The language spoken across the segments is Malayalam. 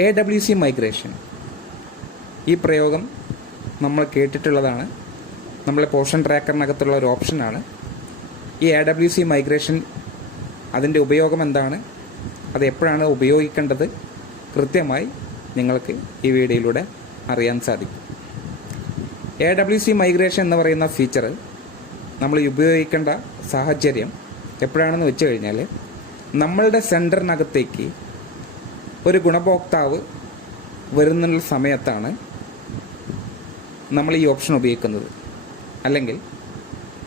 AWC മൈഗ്രേഷൻ, ഈ പ്രയോഗം നമ്മൾ കേട്ടിട്ടുള്ളതാണ്. നമ്മളെ പോർഷൻ ട്രാക്കറിനകത്തുള്ള ഒരു ഓപ്ഷനാണ്. ഈ AWC മൈഗ്രേഷൻ, അതിൻ്റെ ഉപയോഗം എന്താണ്, അത് എപ്പോഴാണ് ഉപയോഗിക്കേണ്ടത്, കൃത്യമായി നിങ്ങൾക്ക് ഈ വീഡിയോയിലൂടെ അറിയാൻ സാധിക്കും. AWC മൈഗ്രേഷൻ എന്ന് പറയുന്ന ഫീച്ചർ നമ്മൾ ഉപയോഗിക്കേണ്ട സാഹചര്യം എപ്പോഴാണെന്ന് വെച്ച് കഴിഞ്ഞാൽ, നമ്മളുടെ സെൻറ്ററിനകത്തേക്ക് ഒരു ഗുണഭോക്താവ് വരുന്നുള്ള സമയത്താണ് നമ്മൾ ഈ ഓപ്ഷൻ ഉപയോഗിക്കുന്നത്. അല്ലെങ്കിൽ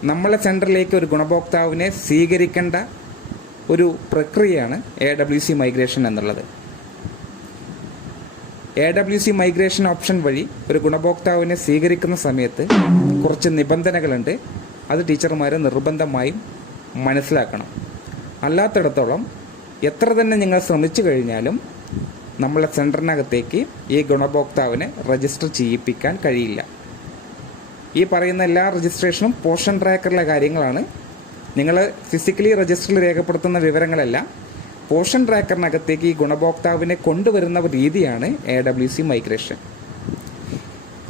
നമ്മളെ സെൻറ്ററിലേക്ക് ഒരു ഗുണഭോക്താവിനെ സ്വീകരിക്കേണ്ട ഒരു പ്രക്രിയയാണ് AWC മൈഗ്രേഷൻ എന്നുള്ളത്. AWC മൈഗ്രേഷൻ ഓപ്ഷൻ വഴി ഒരു ഗുണഭോക്താവിനെ സ്വീകരിക്കുന്ന സമയത്ത് കുറച്ച് നിബന്ധനകളുണ്ട്. അത് ടീച്ചർമാർ നിർബന്ധമായും മനസ്സിലാക്കണം. അല്ലാത്തിടത്തോളം എത്ര തന്നെ നിങ്ങൾ ശ്രമിച്ചു കഴിഞ്ഞാലും നമ്മളെ സെൻറ്ററിനകത്തേക്ക് ഈ ഗുണഭോക്താവിനെ രജിസ്റ്റർ ചെയ്യിപ്പിക്കാൻ കഴിയില്ല. ഈ പറയുന്ന എല്ലാ രജിസ്ട്രേഷനും പോർഷൻ ട്രാക്കറിലെ കാര്യങ്ങളാണ്. നിങ്ങൾ ഫിസിക്കലി രജിസ്റ്ററിൽ രേഖപ്പെടുത്തുന്ന വിവരങ്ങളെല്ലാം പോർഷൻ ട്രാക്കറിനകത്തേക്ക് ഈ ഗുണഭോക്താവിനെ കൊണ്ടുവരുന്ന രീതിയാണ് AWC മൈഗ്രേഷൻ.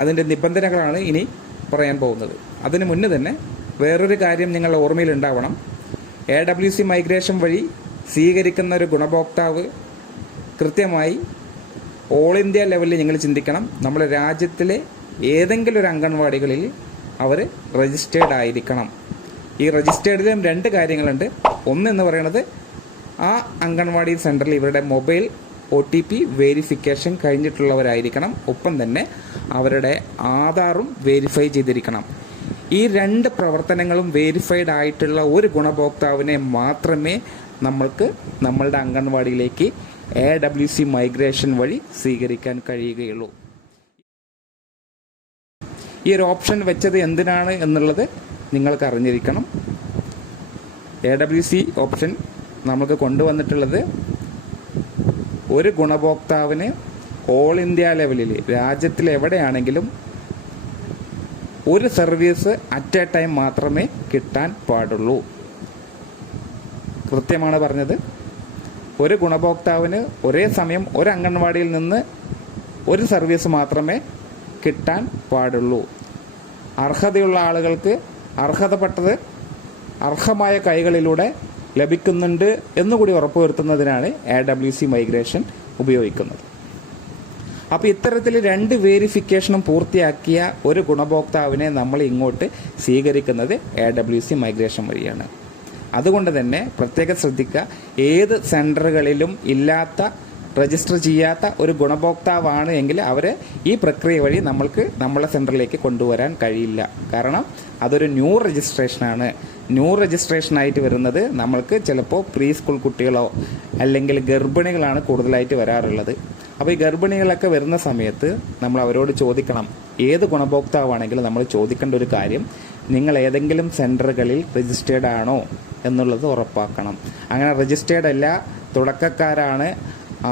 അതിൻ്റെ നിബന്ധനകളാണ് ഇനി പറയാൻ പോകുന്നത്. അതിന് മുന്നേ തന്നെ വേറൊരു കാര്യം നിങ്ങൾ ഓർമ്മയിലുണ്ടാവണം. AWC മൈഗ്രേഷൻ വഴി സ്വീകരിക്കുന്ന ഒരു ഗുണഭോക്താവ് കൃത്യമായി ഓൾ ഇന്ത്യ ലെവലിൽ നിങ്ങൾ ചിന്തിക്കണം. നമ്മുടെ രാജ്യത്തിലെ ഏതെങ്കിലും ഒരു അംഗൻവാടികളിൽ അവർ രജിസ്റ്റേർഡ് ആയിരിക്കണം. ഈ രജിസ്റ്റേർഡിലും രണ്ട് കാര്യങ്ങളുണ്ട്. ഒന്നെന്ന് പറയുന്നത് ആ അംഗൻവാടി സെൻറ്ററിൽ ഇവരുടെ മൊബൈൽ OTP വെരിഫിക്കേഷൻ കഴിഞ്ഞിട്ടുള്ളവരായിരിക്കണം. ഒപ്പം തന്നെ അവരുടെ ആധാറും വെരിഫൈ ചെയ്തിരിക്കണം. ഈ രണ്ട് പ്രവർത്തനങ്ങളും വെരിഫൈഡ് ആയിട്ടുള്ള ഒരു ഗുണഭോക്താവിനെ മാത്രമേ നമ്മളുടെ അംഗൻവാടിയിലേക്ക് AWC മൈഗ്രേഷൻ വഴി സ്വീകരിക്കാൻ കഴിയുകയുള്ളൂ. ഈ ഒരു ഓപ്ഷൻ വെച്ചത് എന്തിനാണ് എന്നുള്ളത് നിങ്ങൾക്ക് അറിഞ്ഞിരിക്കണം. AWC ഓപ്ഷൻ നമുക്ക് കൊണ്ടുവന്നിട്ടുള്ളത് ഒരു ഗുണഭോക്താവിന് ഓൾ ഇന്ത്യ ലെവലിൽ രാജ്യത്തിൽ എവിടെയാണെങ്കിലും ഒരു സർവീസ് അറ്റ് എ ടൈം മാത്രമേ കിട്ടാൻ പാടുള്ളൂ. കൃത്യമാണ് പറഞ്ഞത്. ഒരു ഗുണഭോക്താവിന് ഒരേ സമയം ഒരു അംഗൻവാടിയിൽ നിന്ന് ഒരു സർവീസ് മാത്രമേ കിട്ടാൻ പാടുള്ളൂ. അർഹതയുള്ള ആളുകൾക്ക് അർഹതപ്പെട്ടത് അർഹമായ കൈകളിലൂടെ ലഭിക്കുന്നുണ്ട് എന്നുകൂടി ഉറപ്പുവരുത്തുന്നതിനാണ് AWC മൈഗ്രേഷൻ ഉപയോഗിക്കുന്നത്. അപ്പോൾ ഇത്തരത്തിൽ രണ്ട് വേരിഫിക്കേഷനും പൂർത്തിയാക്കിയ ഒരു ഗുണഭോക്താവിനെ നമ്മൾ ഇങ്ങോട്ട് സ്വീകരിക്കുന്നത് AWC മൈഗ്രേഷൻ വഴിയാണ്. അതുകൊണ്ട് തന്നെ പ്രത്യേകം ശ്രദ്ധിക്കുക. ഏത് സെൻറ്ററുകളിലും ഇല്ലാത്ത രജിസ്റ്റർ ചെയ്യാത്ത ഒരു ഗുണഭോക്താവാണ് എങ്കിൽ അവരെ ഈ പ്രക്രിയ വഴി നമ്മളെ സെൻറ്ററിലേക്ക് കൊണ്ടുവരാൻ കഴിയില്ല. കാരണം അതൊരു ന്യൂ രജിസ്ട്രേഷനാണ്. ന്യൂ രജിസ്ട്രേഷനായിട്ട് വരുന്നത് നമ്മൾക്ക് ചിലപ്പോൾ പ്രീ സ്കൂൾ കുട്ടികളോ അല്ലെങ്കിൽ ഗർഭിണികളാണ് കൂടുതലായിട്ട് വരാറുള്ളത്. അപ്പോൾ ഈ ഗർഭിണികളൊക്കെ വരുന്ന സമയത്ത് നമ്മൾ അവരോട് ചോദിക്കണം. ഏത് ഗുണഭോക്താവാണെങ്കിലും നമ്മൾ ചോദിക്കേണ്ട ഒരു കാര്യം, നിങ്ങൾ ഏതെങ്കിലും സെൻറ്ററുകളിൽ രജിസ്റ്റേർഡ് ആണോ എന്നുള്ളത് ഉറപ്പാക്കണം. അങ്ങനെ രജിസ്റ്റേർഡ് അല്ല, തുടക്കക്കാരാണ്,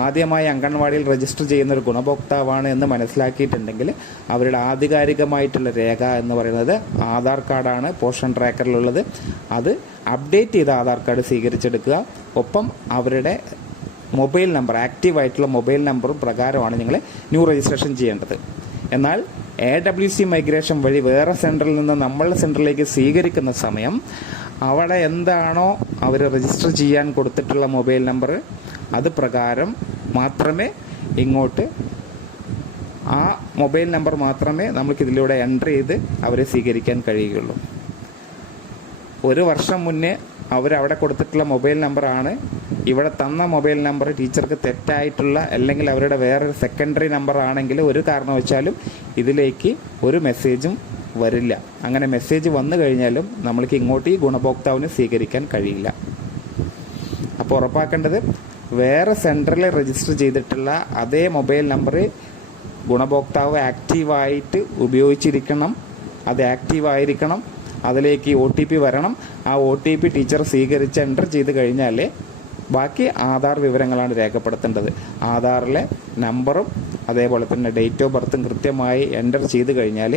ആദ്യമായി അംഗൻവാടിയിൽ രജിസ്റ്റർ ചെയ്യുന്ന ഒരു ഗുണഭോക്താവാണ് എന്ന് മനസ്സിലാക്കിയിട്ടുണ്ടെങ്കിൽ അവരുടെ ആധികാരികമായിട്ടുള്ള രേഖ എന്ന് പറയുന്നത് ആധാർ കാർഡാണ് പോർഷൻ ട്രാക്കറിലുള്ളത്. അത് അപ്ഡേറ്റ് ചെയ്ത ആധാർ കാർഡ് സ്വീകരിച്ചെടുക്കുക. ഒപ്പം അവരുടെ മൊബൈൽ നമ്പർ, ആക്റ്റീവായിട്ടുള്ള മൊബൈൽ നമ്പറും പ്രകാരമാണ് നിങ്ങൾ ന്യൂ രജിസ്ട്രേഷൻ ചെയ്യേണ്ടത്. എന്നാൽ AWC മൈഗ്രേഷൻ വഴി വേറെ സെൻറ്ററിൽ നിന്ന് നമ്മളുടെ സെൻറ്ററിലേക്ക് സ്വീകരിക്കുന്ന സമയം അവിടെ എന്താണോ അവർ രജിസ്റ്റർ ചെയ്യാൻ കൊടുത്തിട്ടുള്ള മൊബൈൽ നമ്പർ, അത് പ്രകാരം മാത്രമേ ഇങ്ങോട്ട് ആ മൊബൈൽ നമ്പർ മാത്രമേ നമുക്കിതിലൂടെ എൻ്റർ ചെയ്ത് അവരെ സ്വീകരിക്കാൻ കഴിയുകയുള്ളൂ. ഒരു വർഷം മുന്നേ അവരവിടെ കൊടുത്തിട്ടുള്ള മൊബൈൽ നമ്പറാണ് ഇവിടെ തന്ന മൊബൈൽ നമ്പർ ടീച്ചർക്ക് തെറ്റായിട്ടുള്ള, അല്ലെങ്കിൽ അവരുടെ വേറൊരു സെക്കൻഡറി നമ്പർ ആണെങ്കിൽ ഒരു കാരണവശാലും ഇതിലേക്ക് ഒരു മെസ്സേജും വരില്ല. അങ്ങനെ മെസ്സേജ് വന്നു കഴിഞ്ഞാലും നമ്മൾക്ക് ഇങ്ങോട്ട് ഈ ഗുണഭോക്താവിനെ സ്വീകരിക്കാൻ കഴിയില്ല. അപ്പോൾ ഉറപ്പാക്കേണ്ടത് വേറെ സെൻറ്ററിൽ രജിസ്റ്റർ ചെയ്തിട്ടുള്ള അതേ മൊബൈൽ നമ്പർ ഗുണഭോക്താവ് ആക്റ്റീവായിട്ട് ഉപയോഗിച്ചിരിക്കണം. അത് ആക്റ്റീവായിരിക്കണം. അതിലേക്ക് OTP വരണം. ആ OTP ടീച്ചർ സ്വീകരിച്ച് എൻ്റർ ചെയ്ത് കഴിഞ്ഞാൽ ബാക്കി ആധാർ വിവരങ്ങളാണ് രേഖപ്പെടുത്തേണ്ടത്. ആധാറിലെ നമ്പറും അതേപോലെ തന്നെ ഡേറ്റ് ഓഫ് ബർത്തും കൃത്യമായി എൻ്റർ ചെയ്ത് കഴിഞ്ഞാൽ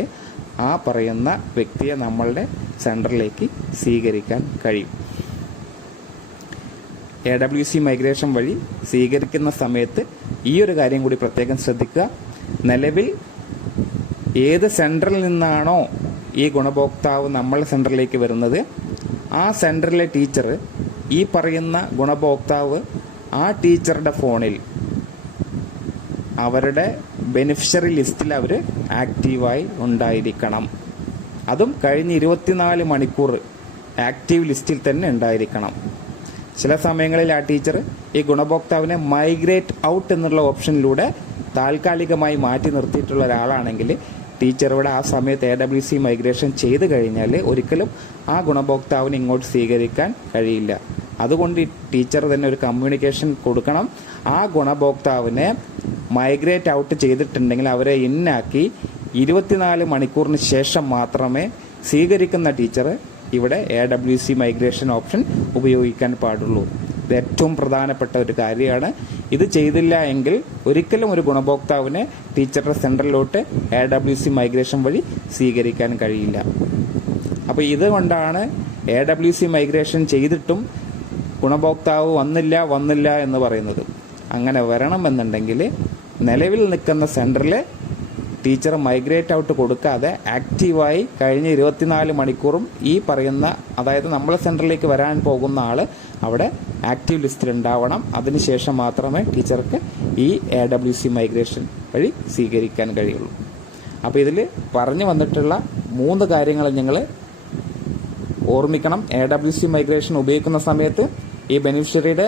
ആ പറയുന്ന വ്യക്തിയെ നമ്മളുടെ സെൻറ്ററിലേക്ക് സ്വീകരിക്കാൻ കഴിയും. AWC മൈഗ്രേഷൻ വഴി സ്വീകരിക്കുന്ന സമയത്ത് ഈ ഒരു കാര്യം കൂടി പ്രത്യേകം ശ്രദ്ധിക്കുക. നിലവിൽ ഏത് സെൻറ്ററിൽ നിന്നാണോ ഈ ഗുണഭോക്താവ് നമ്മളുടെ സെൻറ്ററിലേക്ക് വരുന്നത്, ആ സെൻറ്ററിലെ ടീച്ചർ ഈ പറയുന്ന ഗുണഭോക്താവ് ആ ടീച്ചറുടെ ഫോണിൽ അവരുടെ ബെനിഫിഷ്യറി ലിസ്റ്റിൽ അവർ ആക്റ്റീവായി ഉണ്ടായിരിക്കണം. അതും കഴിഞ്ഞ 24 മണിക്കൂർ ആക്റ്റീവ് ലിസ്റ്റിൽ തന്നെ ഉണ്ടായിരിക്കണം. ചില സമയങ്ങളിൽ ആ ടീച്ചർ ഈ ഗുണഭോക്താവിനെ മൈഗ്രേറ്റ് ഔട്ട് എന്നുള്ള ഓപ്ഷനിലൂടെ താൽക്കാലികമായി മാറ്റി നിർത്തിയിട്ടുള്ള ഒരാളാണെങ്കിൽ ടീച്ചർ ഇവിടെ ആ സമയത്ത് AWC മൈഗ്രേഷൻ ചെയ്ത് കഴിഞ്ഞാൽ ഒരിക്കലും ആ ഗുണഭോക്താവിനെ ഇങ്ങോട്ട് സ്വീകരിക്കാൻ കഴിയില്ല. അതുകൊണ്ട് ഈ ടീച്ചർ തന്നെ ഒരു കമ്മ്യൂണിക്കേഷൻ കൊടുക്കണം. ആ ഗുണഭോക്താവിനെ മൈഗ്രേറ്റ് ഔട്ട് ചെയ്തിട്ടുണ്ടെങ്കിൽ അവരെ ഇന്നാക്കി 24 മണിക്കൂറിന് ശേഷം മാത്രമേ സ്വീകരിക്കുന്ന ടീച്ചർ ഇവിടെ AWC മൈഗ്രേഷൻ ഓപ്ഷൻ ഉപയോഗിക്കാൻ പാടുള്ളൂ. ഇത് ഏറ്റവും പ്രധാനപ്പെട്ട ഒരു കാര്യമാണ്. ഇത് ചെയ്തില്ല എങ്കിൽ ഒരിക്കലും ഒരു ഗുണഭോക്താവിനെ ടീച്ചറുടെ സെൻറ്ററിലോട്ട് AWC മൈഗ്രേഷൻ വഴി സ്വീകരിക്കാൻ കഴിയില്ല. അപ്പോൾ ഇതുകൊണ്ടാണ് AWC മൈഗ്രേഷൻ ചെയ്തിട്ടും ഗുണഭോക്താവ് വന്നില്ല എന്ന് പറയുന്നത്. അങ്ങനെ വരണമെന്നുണ്ടെങ്കിൽ നിലവിൽ നിൽക്കുന്ന സെൻറ്ററിൽ ടീച്ചർ മൈഗ്രേറ്റ് ഔട്ട് കൊടുക്കാതെ ആക്റ്റീവായി കഴിഞ്ഞ 24 മണിക്കൂറും ഈ പറയുന്ന, അതായത് നമ്മളെ സെൻറ്ററിലേക്ക് വരാൻ പോകുന്ന ആൾ അവിടെ ആക്റ്റീവ് ലിസ്റ്റിൽ ഉണ്ടാവണം. അതിനുശേഷം മാത്രമേ ടീച്ചർക്ക് ഈ AWC മൈഗ്രേഷൻ വഴി സ്വീകരിക്കാൻ കഴിയുള്ളൂ. അപ്പോൾ ഇതിൽ പറഞ്ഞു വന്നിട്ടുള്ള 3 കാര്യങ്ങൾ നിങ്ങൾ ഓർമ്മിക്കണം. AWC മൈഗ്രേഷൻ ഉപയോഗിക്കുന്ന സമയത്ത് ഈ ബെനിഫിഷ്യറിയുടെ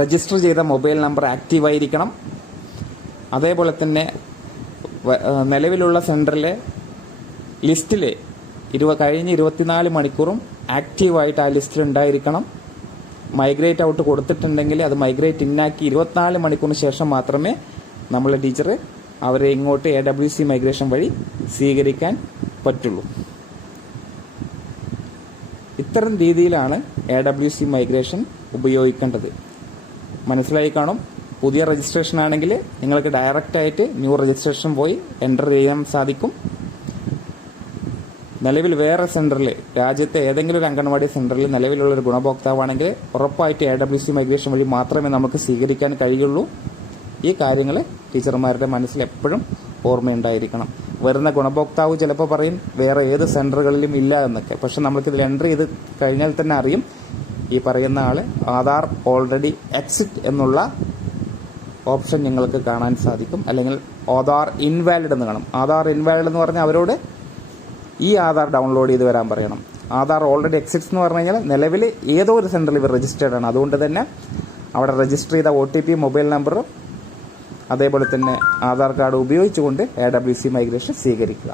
രജിസ്റ്റർ ചെയ്ത മൊബൈൽ നമ്പർ ആക്റ്റീവായിരിക്കണം. അതേപോലെ തന്നെ നിലവിലുള്ള സെൻറ്ററിലെ ലിസ്റ്റിൽ കഴിഞ്ഞ 24 മണിക്കൂറും ആക്റ്റീവായിട്ട് ആ ലിസ്റ്റിൽ ഉണ്ടായിരിക്കണം. മൈഗ്രേറ്റ് ഔട്ട് കൊടുത്തിട്ടുണ്ടെങ്കിൽ അത് മൈഗ്രേറ്റ് ഇന്നാക്കി 24 മണിക്കൂറിന് ശേഷം മാത്രമേ നമ്മളെ ടീച്ചർ അവരെ ഇങ്ങോട്ട് AWC മൈഗ്രേഷൻ വഴി സ്വീകരിക്കാൻ പറ്റുള്ളൂ. ഇത്തരം രീതിയിലാണ് AWC മൈഗ്രേഷൻ ഉപയോഗിക്കേണ്ടത്. മനസ്സിലായി കാണും. പുതിയ രജിസ്ട്രേഷൻ ആണെങ്കിൽ നിങ്ങൾക്ക് ഡയറക്റ്റായിട്ട് ന്യൂ രജിസ്ട്രേഷൻ പോയി എൻ്റർ ചെയ്യാൻ സാധിക്കും. നിലവിൽ വേറെ സെൻറ്ററിൽ, രാജ്യത്തെ ഏതെങ്കിലും ഒരു അംഗൻവാടി സെൻറ്ററിൽ നിലവിലുള്ളൊരു ഗുണഭോക്താവാണെങ്കിൽ ഉറപ്പായിട്ട് AWC മൈഗ്രേഷൻ വഴി മാത്രമേ നമുക്ക് സ്വീകരിക്കാൻ കഴിയുള്ളൂ. ഈ കാര്യങ്ങൾ ടീച്ചർമാരുടെ മനസ്സിൽ എപ്പോഴും ഓർമ്മയുണ്ടായിരിക്കണം. വരുന്ന ഗുണഭോക്താവ് ചിലപ്പോൾ പറയും വേറെ ഏത് സെൻറ്ററുകളിലും ഇല്ല എന്നൊക്കെ. പക്ഷെ നമുക്കിതിൽ എൻ്റർ ചെയ്ത് കഴിഞ്ഞാൽ തന്നെ അറിയും ഈ പറയുന്ന ആൾ ആധാർ ഓൾറെഡി എക്സിറ്റ് എന്നുള്ള ഓപ്ഷൻ നിങ്ങൾക്ക് കാണാൻ സാധിക്കും. അല്ലെങ്കിൽ ആധാർ ഇൻവാലിഡ് എന്ന് കാണും. ആധാർ ഇൻവാലിഡ് എന്ന് പറഞ്ഞാൽ അവരോട് ഈ ആധാർ ഡൗൺലോഡ് ചെയ്ത് വരാൻ പറയണം. ആധാർ ഓൾറെഡി എക്സിറ്റ്സ് എന്ന് പറഞ്ഞു കഴിഞ്ഞാൽ നിലവിൽ ഏതോ ഒരു സെൻറ്ററിൽ ഇവർ രജിസ്റ്റേർഡ് ആണ്. അതുകൊണ്ട് തന്നെ അവിടെ രജിസ്റ്റർ ചെയ്ത OTP മൊബൈൽ നമ്പറും അതേപോലെ തന്നെ ആധാർ കാർഡ് ഉപയോഗിച്ചുകൊണ്ട് AWC മൈഗ്രേഷൻ സ്വീകരിക്കുക.